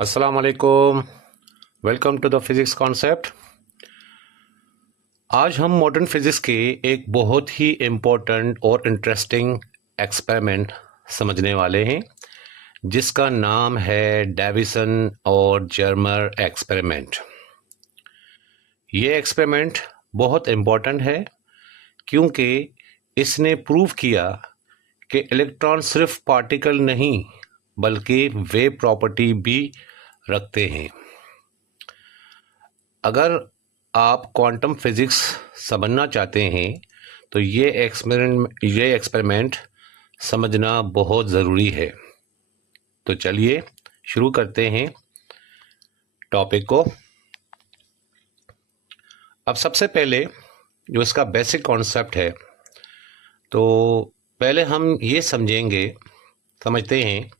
अस्सलाम वालेकुम। Welcome to the physics concept. आज हम मॉडर्न फिज़िक्स के एक बहुत ही इम्पोर्टेंट और इंटरेस्टिंग एक्सपेरिमेंट समझने वाले हैं जिसका नाम है डेविसन और जर्मर एक्सपेरिमेंट। ये एक्सपेरिमेंट बहुत इम्पोर्टेंट है क्योंकि इसने प्रूव किया कि इलेक्ट्रॉन सिर्फ पार्टिकल नहीं बल्कि वेव प्रॉपर्टी भी रखते हैं। अगर आप क्वांटम फिज़िक्स समझना चाहते हैं तो ये एक्सपेरिमेंट समझना बहुत ज़रूरी है। तो चलिए शुरू करते हैं टॉपिक को। अब सबसे पहले जो इसका बेसिक कॉन्सेप्ट है, तो पहले हम ये समझते हैं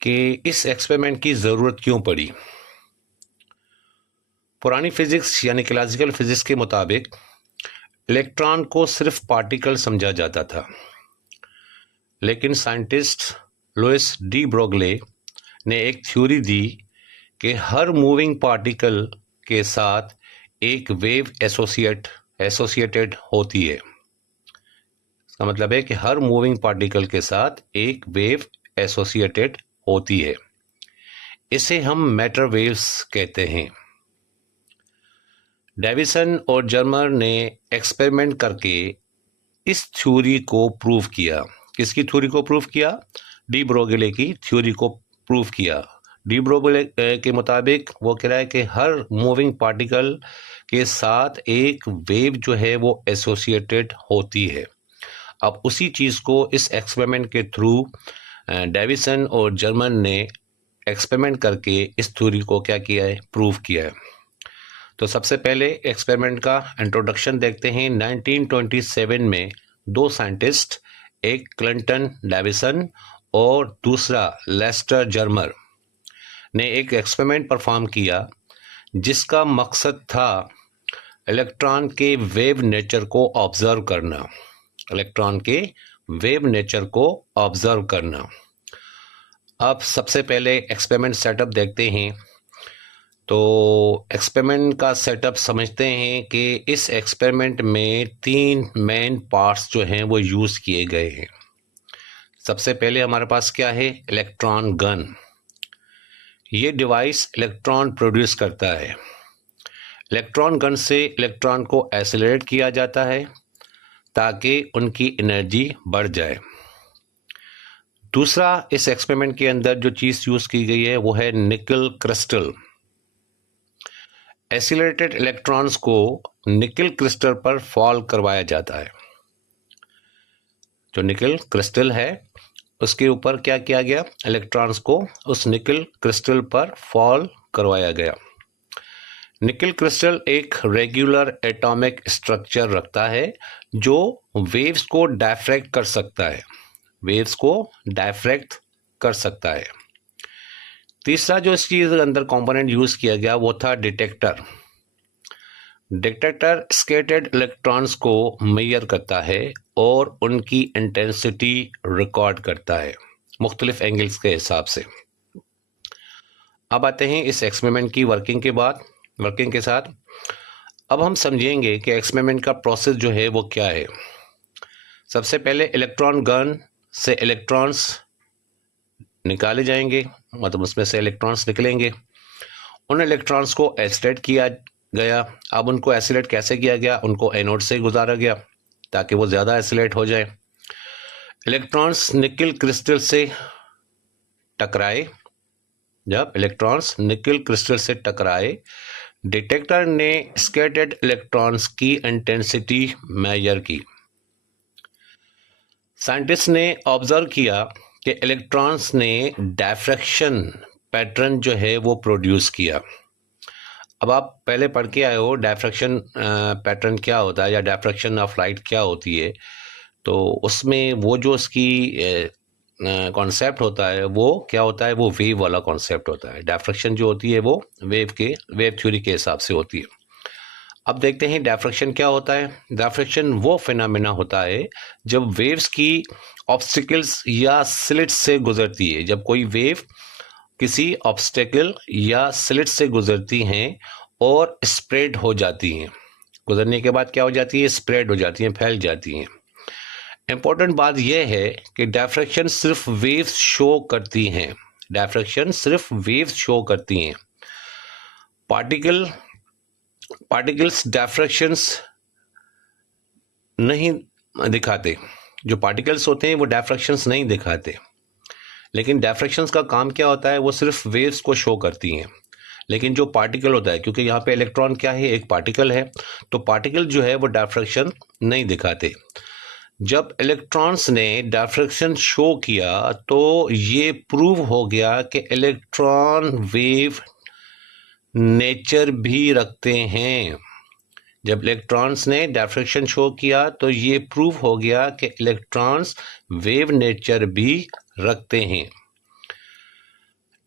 कि इस एक्सपेरिमेंट की ज़रूरत क्यों पड़ी। पुरानी फिज़िक्स यानी क्लासिकल फिज़िक्स के मुताबिक इलेक्ट्रॉन को सिर्फ पार्टिकल समझा जाता था, लेकिन साइंटिस्ट लुइस डी ब्रोगले ने एक थ्योरी दी कि हर मूविंग पार्टिकल के साथ एक वेव एसोसिएटेड होती है। इसका मतलब है कि हर मूविंग पार्टिकल के साथ एक वेव एसोसिएटेड होती है। इसे हम मैटर वेव्स कहते हैं। डेविसन और जर्मर ने एक्सपेरिमेंट करके इस थ्योरी को प्रूव किया। किसकी थ्योरी को प्रूव किया? डी ब्रोगले की थ्योरी को प्रूव किया। डी ब्रोगले के मुताबिक वो कह रहा है कि हर मूविंग पार्टिकल के साथ एक वेव जो है वो एसोसिएटेड होती है। अब उसी चीज़ को इस एक्सपेरिमेंट के थ्रू डेविसन और जर्मर ने एक्सपेरिमेंट करके इस थ्योरी को क्या किया है? प्रूव किया है। तो सबसे पहले एक्सपेरिमेंट का इंट्रोडक्शन देखते हैं। 1927 में दो साइंटिस्ट, एक क्लिंटन डेविसन और दूसरा लेस्टर जर्मर, ने एक एक्सपेरिमेंट परफॉर्म किया जिसका मकसद था इलेक्ट्रॉन के वेव नेचर को ऑब्जर्व करना। इलेक्ट्रॉन के वेव नेचर को ऑब्जर्व करना। अब सबसे पहले एक्सपेरिमेंट सेटअप देखते हैं। तो एक्सपेरिमेंट का सेटअप समझते हैं कि इस एक्सपेरिमेंट में तीन मेन पार्ट्स जो हैं वो यूज़ किए गए हैं। सबसे पहले हमारे पास क्या है? Electron gun. ये डिवाइस इलेक्ट्रॉन प्रोड्यूस करता है। इलेक्ट्रॉन गन से इलेक्ट्रॉन को एक्सेलरेट किया जाता है ताकि उनकी एनर्जी बढ़ जाए। दूसरा, इस एक्सपेरिमेंट के अंदर जो चीज़ यूज़ की गई है वो है निकल क्रिस्टल। एक्सीलरेटेड इलेक्ट्रॉन्स को निकल क्रिस्टल पर फॉल करवाया जाता है। जो निकल क्रिस्टल है उसके ऊपर क्या किया गया? इलेक्ट्रॉन्स को उस निकल क्रिस्टल पर फॉल करवाया गया। निकल क्रिस्टल एक रेगुलर एटॉमिक स्ट्रक्चर रखता है जो वेव्स को डायफ्रैक्ट कर सकता है। वेव्स को डायफ्रैक्ट कर सकता है। तीसरा जो इसकी अंदर कंपोनेंट यूज़ किया गया वो था डिटेक्टर। डिटेक्टर स्कैटर्ड इलेक्ट्रॉन्स को मेजर करता है और उनकी इंटेंसिटी रिकॉर्ड करता है मुख्तलिफ एंगल्स के हिसाब से। अब आते हैं इस एक्सपेरिमेंट की वर्किंग के साथ। अब हम समझेंगे कि एक्सपेरिमेंट का प्रोसेस जो है वो क्या है। सबसे पहले इलेक्ट्रॉन गन से इलेक्ट्रॉन्स निकाले जाएंगे, मतलब उसमें से इलेक्ट्रॉन्स निकलेंगे। उन इलेक्ट्रॉन्स को एक्सीलरेट किया गया। अब उनको एक्सीलरेट कैसे किया गया? उनको एनोड से गुजारा गया ताकि वो ज़्यादा एक्सीलरेट हो जाए। इलेक्ट्रॉन्स निकल क्रिस्टल से टकराए। जब इलेक्ट्रॉन्स निकल क्रिस्टल से टकराए, डिटेक्टर ने स्कैटर्ड इलेक्ट्रॉन्स की इंटेंसिटी मेजर की। साइंटिस्ट ने ऑब्जर्व किया कि इलेक्ट्रॉन्स ने डायफ्रैक्शन पैटर्न जो है वो प्रोड्यूस किया। अब आप पहले पढ़ के आए हो डायफ्रैक्शन पैटर्न क्या होता है या डायफ्रैक्शन ऑफ लाइट क्या होती है। तो उसमें वो जो इसकी कॉन्सेप्ट होता है वो क्या होता है? वो वेव वाला कॉन्सेप्ट होता है। डायफ्रैक्शन जो होती है वो वेव थ्योरी के हिसाब से होती है। अब देखते हैं डायफ्रैक्शन क्या होता है। डायफ्रैक्शन वो फिनोमेना होता है जब वेव्स की ऑब्स्टिकल्स या स्लिट्स से गुजरती है। जब कोई वेव किसी ऑब्स्टेकल या स्लिट से गुजरती हैं और स्प्रेड हो जाती हैं। गुजरने के बाद क्या हो जाती है? स्प्रेड हो जाती हैं, फैल जाती हैं। इंपॉर्टेंट बात यह है कि डायफ्रैक्शन सिर्फ वेव्स शो करती हैं, डायफ्रैक्शन सिर्फ वेव्स शो करती हैं। पार्टिकल्स डायफ्रैक्शंस नहीं दिखाते। जो पार्टिकल्स होते हैं वो डायफ्रैक्शंस नहीं दिखाते, लेकिन डायफ्रैक्शंस का काम क्या होता है? वो सिर्फ वेव्स को शो करती हैं। लेकिन जो पार्टिकल होता है, क्योंकि यहाँ पे इलेक्ट्रॉन क्या है? एक पार्टिकल है, तो पार्टिकल जो है वो डायफ्रैक्शन नहीं दिखाते। जब इलेक्ट्रॉन्स ने डायफ्रैक्शन शो किया तो ये प्रूव हो गया कि इलेक्ट्रॉन वेव नेचर भी रखते हैं। जब इलेक्ट्रॉन्स ने डायफ्रैक्शन शो किया तो ये प्रूव हो गया कि इलेक्ट्रॉन्स वेव नेचर भी रखते हैं।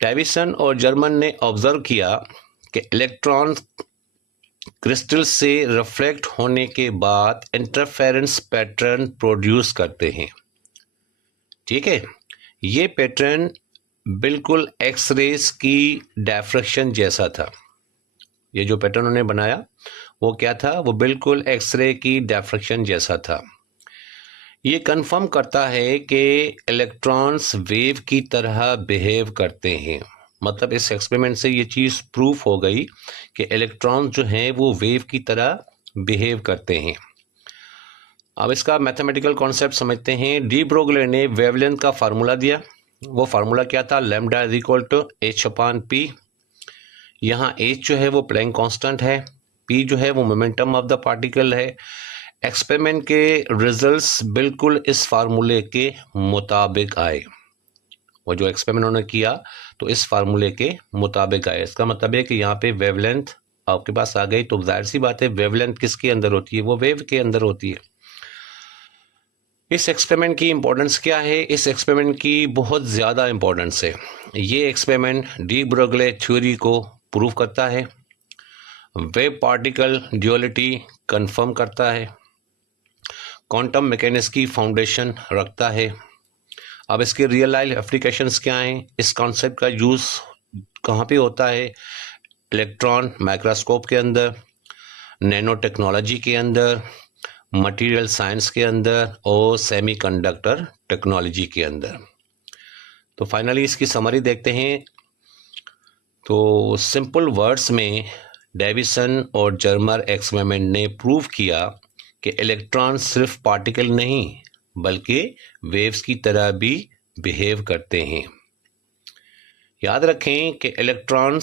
डेविसन और जर्मन ने ऑब्जर्व किया कि इलेक्ट्रॉन क्रिस्टल से रिफ्लेक्ट होने के बाद इंटरफेरेंस पैटर्न प्रोड्यूस करते हैं। ठीक है, ये पैटर्न बिल्कुल एक्सरेज की डायफ्रैक्शन जैसा था। ये जो पैटर्न उन्होंने बनाया वो क्या था? वो बिल्कुल एक्सरे की डायफ्रैक्शन जैसा था। ये कंफर्म करता है कि इलेक्ट्रॉन्स वेव की तरह बिहेव करते हैं। मतलब इस एक्सपेरिमेंट से ये चीज़ प्रूफ हो गई कि इलेक्ट्रॉन जो हैं वो वेव की तरह बिहेव करते हैं। अब इसका मैथमेटिकल कॉन्सेप्ट समझते हैं। डी ब्रोगले ने वेवलेंथ का फार्मूला दिया। वो फार्मूला क्या था? Lambda is equal to h/p। यहाँ h जो है वो प्लैंक कांस्टेंट है, p जो है वो मोमेंटम ऑफ द पार्टिकल है। एक्सपेरिमेंट के रिजल्ट्स बिल्कुल इस फार्मूले के मुताबिक आए। वो जो एक्सपेरिमेंट उन्होंने किया तो इस फार्मूले के मुताबिक आए। इसका मतलब है कि यहाँ पे वेवलेंथ आपके पास आ गई, तो जाहिर सी बात है वेवलेंथ किसके अंदर होती है? वो वेव के अंदर होती है। इस एक्सपेरिमेंट की इंपॉर्टेंस क्या है? इस एक्सपेरिमेंट की बहुत ज़्यादा इंपॉर्टेंस है। ये एक्सपेरिमेंट डी ब्रोगले थ्योरी को प्रूव करता है, वेव पार्टिकल ड्यूअलिटी कंफर्म करता है, क्वांटम मैकेनिक्स की फाउंडेशन रखता है। अब इसके रियल लाइफ एप्लीकेशंस क्या हैं? इस कॉन्सेप्ट का यूज़ कहाँ पे होता है? इलेक्ट्रॉन माइक्रोस्कोप के अंदर, नैनो टेक्नोलॉजी के अंदर, मटेरियल साइंस के अंदर और सेमीकंडक्टर टेक्नोलॉजी के अंदर। तो फाइनली इसकी समरी देखते हैं। तो सिंपल वर्ड्स में डेविसन और जर्मर एक्सपेरिमेंट ने प्रूव किया कि इलेक्ट्रॉन सिर्फ पार्टिकल नहीं बल्कि वेव्स की तरह भी बिहेव करते हैं। याद रखें कि इलेक्ट्रॉन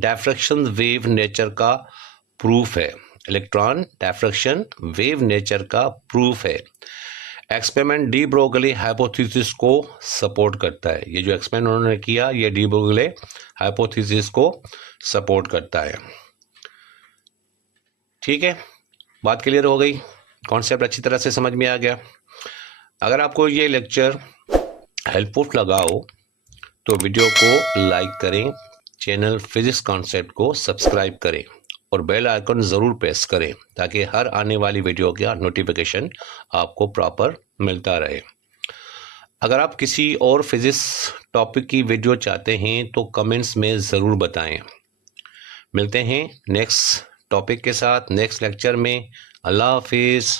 डायफ्रैक्शन वेव नेचर का प्रूफ है। इलेक्ट्रॉन डायफ्रैक्शन वेव नेचर का प्रूफ है। एक्सपेरिमेंट डी ब्रोगले हाइपोथेसिस को सपोर्ट करता है। ये जो एक्सपेरिमेंट उन्होंने किया ये डी ब्रोगले हाइपोथेसिस को सपोर्ट करता है। ठीक है, बात क्लियर हो गई, कॉन्सेप्ट अच्छी तरह से समझ में आ गया। अगर आपको ये लेक्चर हेल्पफुल लगा हो तो वीडियो को लाइक करें, चैनल फिजिक्स कॉन्सेप्ट को सब्सक्राइब करें और बेल आइकन ज़रूर प्रेस करें ताकि हर आने वाली वीडियो का नोटिफिकेशन आपको प्रॉपर मिलता रहे। अगर आप किसी और फिजिक्स टॉपिक की वीडियो चाहते हैं तो कमेंट्स में ज़रूर बताएं। मिलते हैं नेक्स्ट टॉपिक के साथ नेक्स्ट लेक्चर में। अल्लाह हाफिज़।